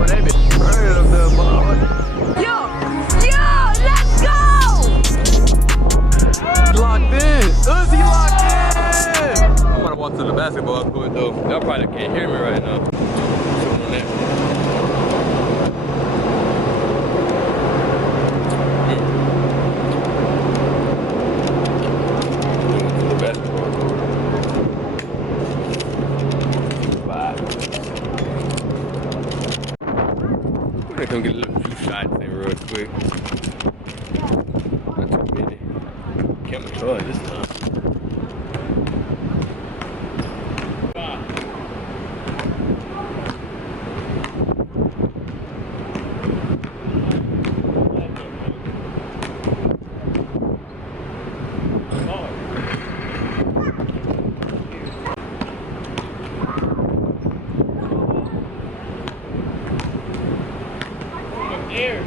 But they be burning up there, boy. Yo, let's go! Locked in. Uzi locked in. I'm about to walk to the basketball court though. Y'all probably can't hear me right now. Zoom on that. I'm gonna come get a little few shots in real quick. Not too many. Camera charge this time. Air.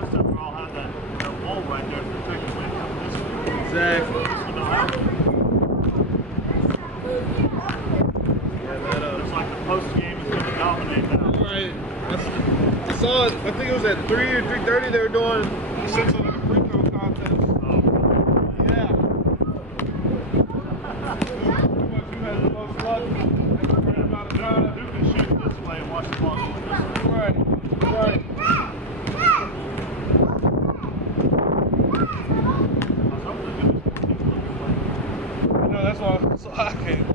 rest of them all have that wall right there for the taking away from this one. Exactly. This one don't have it. It's like the post game is going to dominate now. Right. I saw it, I think it was at 3 or 3:30 they were doing 600 free throw contest. Yeah. You had the most luck. Who can shoot this way and watch the ball go this way? Right. Right. I know that's all so I can't.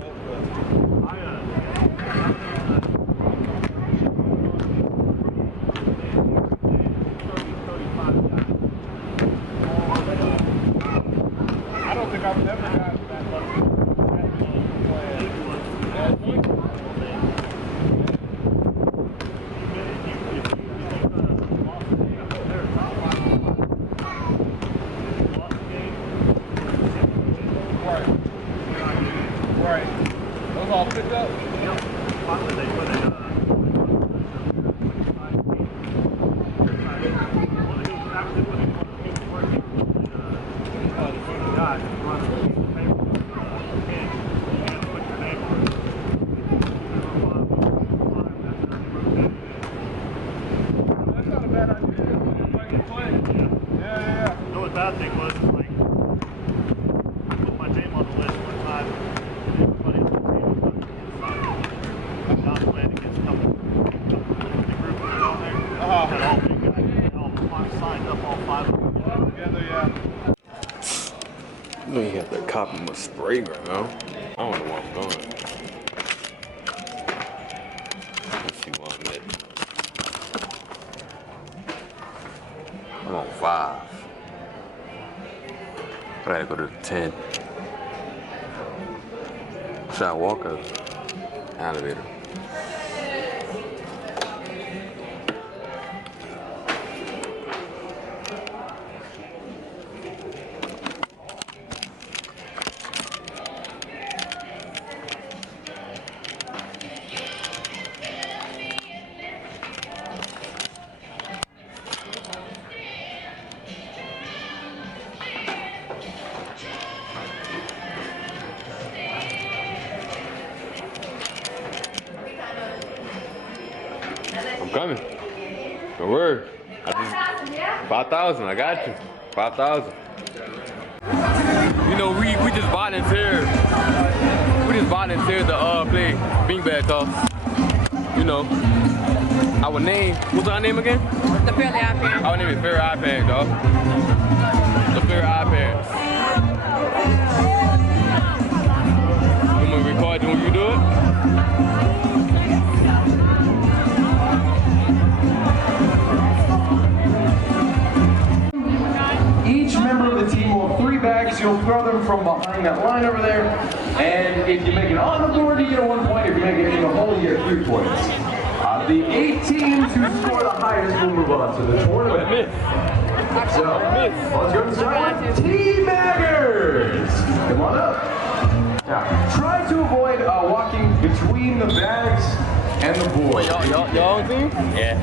I don't think I've never gotten that much. Right. Those all picked up? Yep. That's not a bad idea. Like to play. Yeah. The only bad thing was, like, I put my name on the list one time, and everybody else on the team was on the inside. I was playing against a couple of the group that was on there. Had all big guys. They all signed up, all 5 of them. Together, yeah. You know you have to copy my spray gun, man. I don't know where I'm going. Let's see where I'm at. I'm on 5. I gotta go to 10. Should I walk up? Elevator. I'm coming. Don't worry. 5,000. I got you. 5,000. You know, we just volunteered. We just volunteered to play beanbag toss. You know, our name. What's our name again? The Fairly Odd Parents. Our name is Fair Eye Parents, dog. The Fair Eye Parents. You want to record when you do it? Each member of the team will have 3 bags. You'll throw them from behind that line over there. And if you make it on the board, you get 1 point. If you make it in the hole, you get 3 points. The 8 teams who score the highest will move on to the tournament. So, let's go start with Teabaggers. Come on up. Now, try to avoid walking between the bags and the board. Wait, y'all on team? Yeah.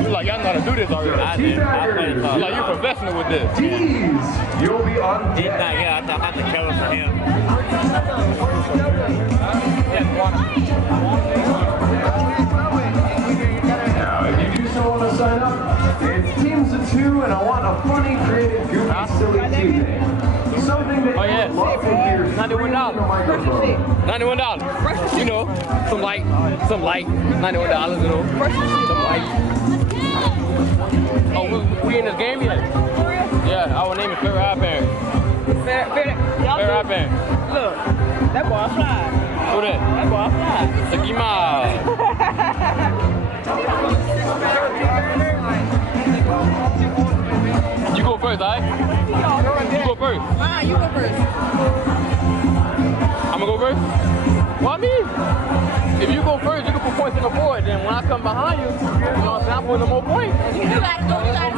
You like y'all know how to do this already. I did. Like you're professional with this. D's, you'll be on deck. Yeah, I have to cover for him. Now, if you do so want to sign up, it's teams of 2, and I want a funny, creative, goofy, silly team name. Something that you love to hear screaming in the microphone. $91. You know, some light, $91, you know. Some light. Oh, we in this game yet? Yeah, our name is Fair Eye Parents. Fair Eye Parents. Look, that boy fly. Who that? That boy fly. Sakima. You go first, alright? You go first. You go first. I'm gonna go first? Well, I mean, if you go first, you can put points on the board. Then when I come behind you, you know what I'm saying? I'm putting more points. You got it, you got it.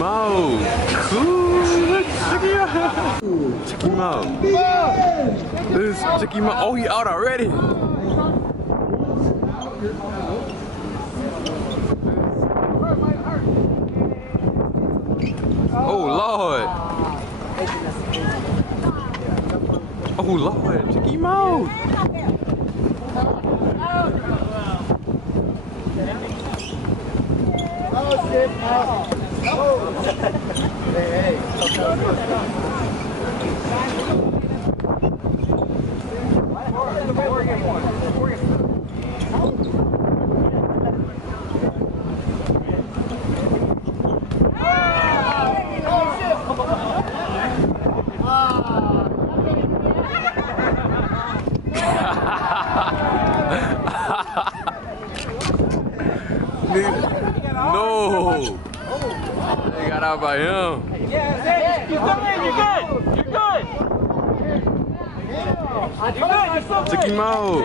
him out. Ooh, check him out. Check him out. Check him out. Oh, he out already. Oh, Lord. Oh, Lord. Check him out. Oh shit! Oh! Hey! No! They got out by him. Yeah, you're good. You're good. Check him out.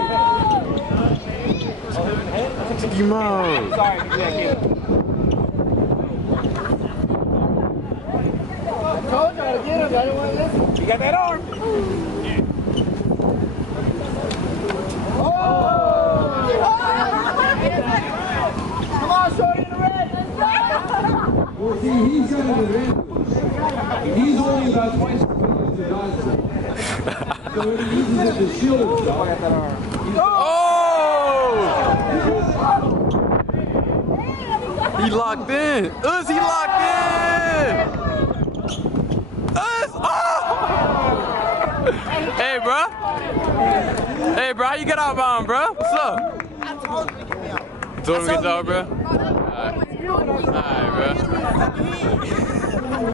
Check him out. Sorry, I told you to get him. I didn't want to listen. You got that arm. Come on, shorty in the red. Well, see, he's got an advantage. He's only about twice as big as the Johnson. So when he uses it to shield himself. Oh! He locked in. He locked in. Oh! Hey, bro. Hey, bro, how you get out bound, bro? What's up? Told him to get out, bro. All right, bro.